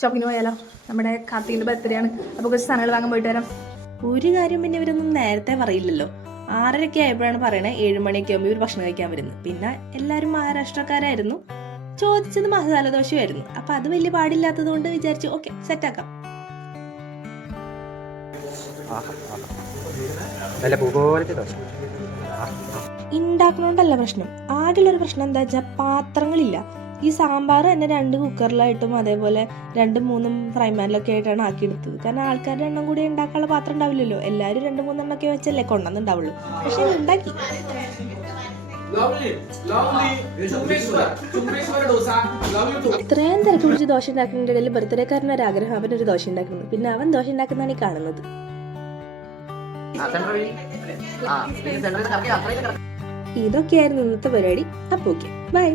ഷോപ്പിങ്ങിന് പോയാലോ? നമ്മുടെ കാർത്തികിന്റെ ബർത്ത്ഡേ ആണ്. അപ്പോൾ കുറച്ച് സാധനങ്ങൾ വാങ്ങാൻ പോയിട്ട് വരാം. ഒരു കാര്യം പിന്നെ ഇവരൊന്നും നേരത്തെ പറയില്ലല്ലോ. 6:30 ആയപ്പോഴാണ് പറയണേ 7 മണിയൊക്കെ ആകുമ്പോൾ ഇവർ ഭക്ഷണം കഴിക്കാൻ വരുന്നത്. പിന്നെ എല്ലാവരും മഹാരാഷ്ട്രക്കാരായിരുന്നു. ചോദിച്ചത് മസാല ദോശയായിരുന്നു. അപ്പൊ അത് വലിയ പാടില്ലാത്തത് കൊണ്ട് വിചാരിച്ചു ഓക്കെ സെറ്റാക്കാം. ഉണ്ടാക്കണോണ്ടല്ല പ്രശ്നം. ആകെയുള്ളൊരു പ്രശ്നം എന്താ വെച്ചാൽ പാത്രങ്ങളില്ല. ഈ സാമ്പാർ തന്നെ 2 കുക്കറിലായിട്ടും അതേപോലെ 2-3 ഫ്രൈ പാനിലൊക്കെ ആയിട്ടാണ് ആക്കിയെടുത്തത്. കാരണം ആൾക്കാരുടെ എണ്ണം കൂടി ഉണ്ടാക്കാനുള്ള പാത്രം ഉണ്ടാവില്ലല്ലോ. എല്ലാവരും 2-3 എണ്ണമൊക്കെ വെച്ചല്ലേ കൊണ്ടുവന്നുണ്ടാവുള്ളൂ. പക്ഷെ ഉണ്ടാക്കി. ഇത്രയും തിരക്ക് പിടിച്ച് ദോശ ഉണ്ടാക്കുന്നതിന്റെ ഇടയിൽ ബർത്ത്ഡേക്കാരന് ഒരു ആഗ്രഹം അവനൊരു ദോശ ഉണ്ടാക്കുന്നത്. പിന്നെ അവൻ ദോശ ഉണ്ടാക്കുന്നതാണ് ഈ കാണുന്നത്. ഇതൊക്കെയായിരുന്നു ഇന്നത്തെ പരിപാടി. അപ്പൊ ഓക്കെ ബൈ.